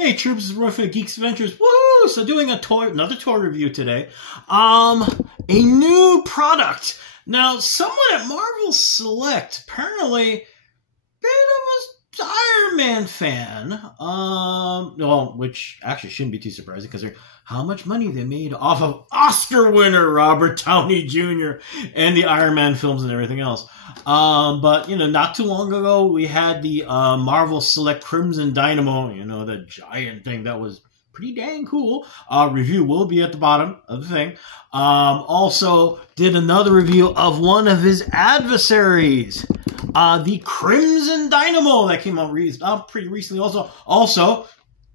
Hey troops, it's Roy for the Geeks Adventures. Woo! So doing another toy review today. A new product. Now, someone at Marvel Select, apparently, bit of an Iron Man fan. Well, which actually shouldn't be too surprising because how much money they made off of Oscar winner Robert Downey Jr. and the Iron Man films and everything else. But, not too long ago, we had the Marvel Select Crimson Dynamo, the giant thing that was pretty dang cool. Review will be at the bottom of the thing. Also did another review of one of his adversaries, the Crimson Dynamo that came out pretty recently also.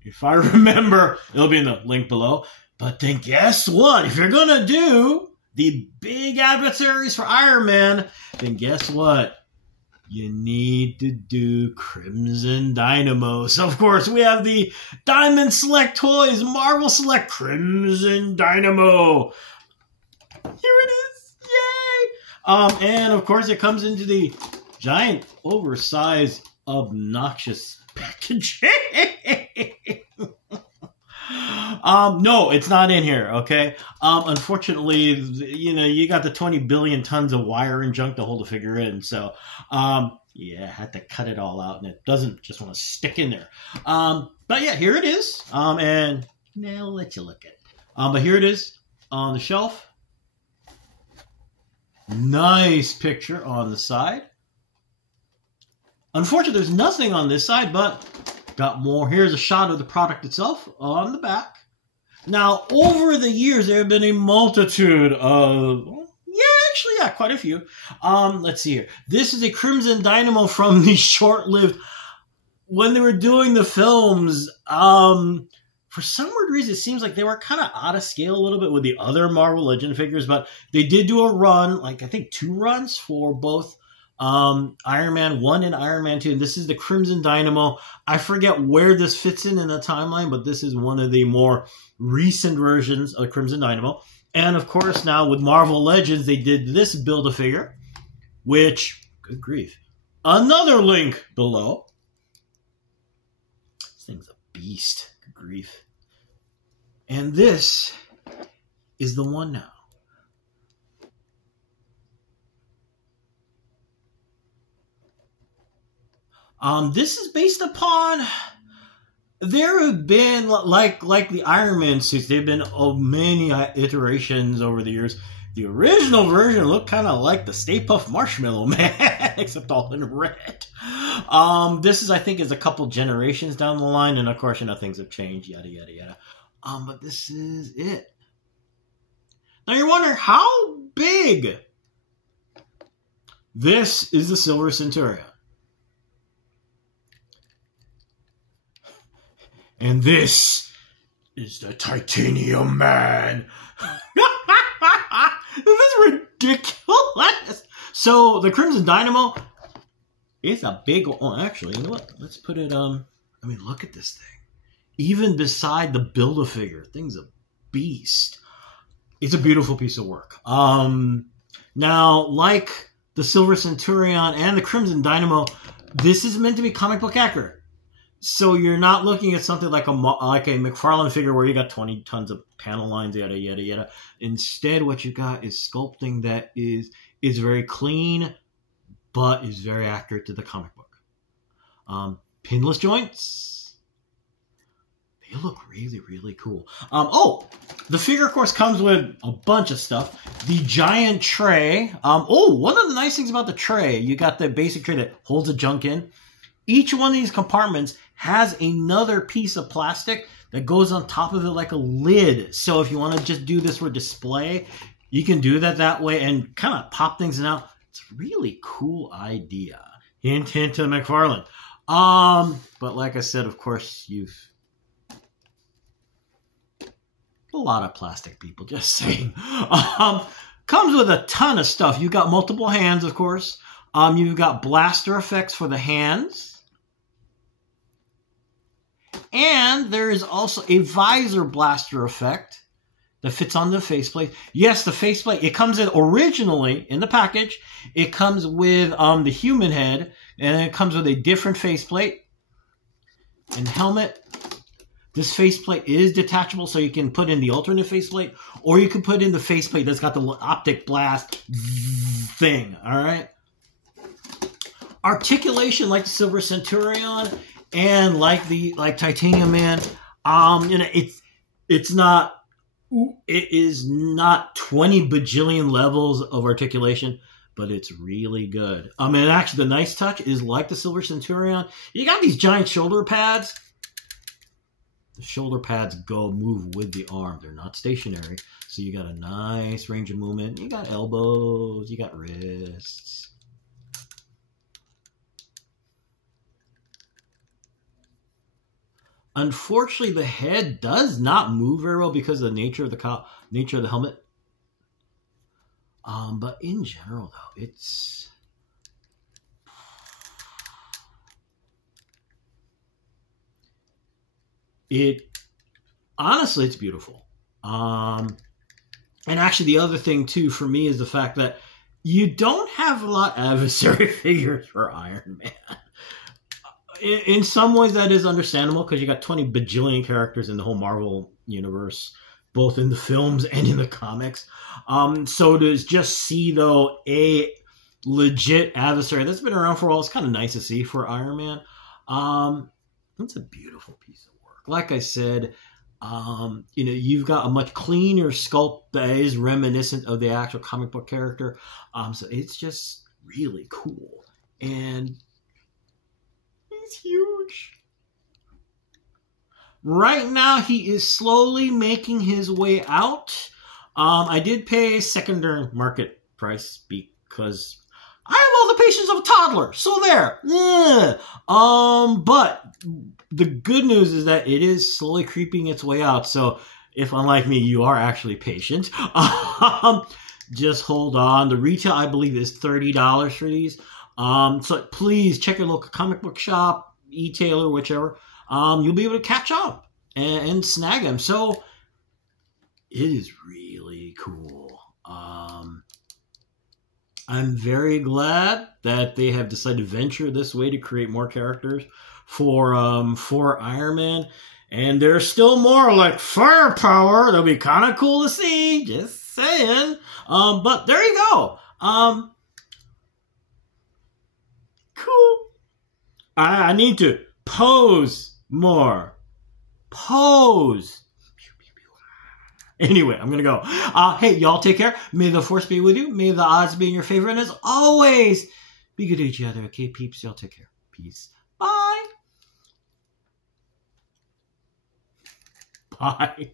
If I remember, it'll be in the link below. But then guess what? If you're going to do the big adversaries for Iron Man, then guess what? You need to do Crimson Dynamo. So, of course, we have the Diamond Select Toys Marvel Select Crimson Dynamo. Here it is. Yay! And, of course, it comes into the giant, oversized, obnoxious packaging. No, it's not in here, okay? Unfortunately, you got the 20 billion tons of wire and junk to hold the figure in, so, yeah, I had to cut it all out, and it doesn't just want to stick in there. But yeah, here it is, and now I'll let you look at it. But here it is on the shelf. Nice picture on the side. Unfortunately, there's nothing on this side, but got more. Here's a shot of the product itself on the back. Now, over the years, there have been a multitude of, quite a few. Let's see here. This is a Crimson Dynamo from the short-lived, when they were doing the films, for some weird reason, it seems like they were kind of out of scale a little bit with the other Marvel Legend figures, but they did do a run, I think 2 runs for both Iron Man 1 and Iron Man 2, and this is the Crimson Dynamo. I forget where this fits in the timeline, but this is one of the more recent versions of Crimson Dynamo. And of course, now with Marvel Legends, they did this Build-A-Figure, which, good grief, another link below. This thing's a beast, good grief. And this is the one now. This is based upon, there have been, like the Iron Man suits, there have been many iterations over the years. The original version looked kind of like the Stay Puft Marshmallow Man, except all in red. This is, I think, is a couple generations down the line, and of course, things have changed, yada, yada, yada. But this is it. Now you're wondering, how big? This is the Silver Centurion. And this is the Titanium Man. This is ridiculous. So the Crimson Dynamo is a big one. Oh, actually, you know what? Let's put it, look at this thing. Even beside the Build-A-Figure, thing's a beast. It's a beautiful piece of work. Now, like the Silver Centurion and the Crimson Dynamo, this is meant to be comic book accurate. So you're not looking at something like a McFarlane figure where you got 20 tons of panel lines, yada, yada, yada. Instead, what you got is sculpting that is very clean, but is very accurate to the comic book. Pinless joints. They look really, really cool. The figure, of course, comes with a bunch of stuff. The giant tray. One of the nice things about the tray, you got the basic tray that holds the junk in. Each one of these compartments has another piece of plastic that goes on top of it like a lid. So if you want to just do this for display, you can do that way and kind of pop things in out. It's a really cool idea. Hint, hint to McFarlane. But like I said, of course, you've a lot of plastic people, just saying. Comes with a ton of stuff. You've got multiple hands, of course. You've got blaster effects for the hands. And there is also a visor blaster effect that fits on the faceplate. Yes, the faceplate, it comes in originally in the package. It comes with the human head, and it comes with a different faceplate and helmet. This faceplate is detachable, so you can put in the alternate faceplate, or you can put in the faceplate that's got the optic blast thing, all right? Articulation like the Silver Centurion and like Titanium Man, you know, it is not 20 bajillion levels of articulation, but it's really good. And actually the nice touch is like the Silver Centurion. You got these giant shoulder pads. The shoulder pads move with the arm. They're not stationary. So you got a nice range of movement. You got elbows, you got wrists. Unfortunately, the head does not move very well because of the nature of the helmet. But in general, though, honestly, it's beautiful. And actually, the other thing too for me is the fact that you don't have a lot of adversary figures for Iron Man. In some ways, that is understandable because you got 20 bajillion characters in the whole Marvel universe, both in the films and in the comics. So to just see, though, a legit adversary that's been around for a while, it's kind of nice to see for Iron Man. It's a beautiful piece of work. Like I said, you know, you've got a much cleaner sculpt that is reminiscent of the actual comic book character. So it's just really cool. And he's huge. Right now, he is slowly making his way out. I did pay secondary market price because I have all the patience of a toddler. So there. Yeah. But the good news is that it is slowly creeping its way out. So if, unlike me, you are actually patient, just hold on. The retail, I believe, is $30 for these. So please check your local comic book shop, e-tailer, whichever. You'll be able to catch up and snag them. So it is really cool. I'm very glad that they have decided to venture this way to create more characters for Iron Man. And there's still more like firepower. That'll be kind of cool to see. Just saying. But there you go. Cool. I need to pose more. Pose. Anyway, I'm going to go. Hey, y'all take care. May the force be with you. May the odds be in your favor. And as always, be good to each other. Okay, peeps? Y'all take care. Peace. Bye. Bye.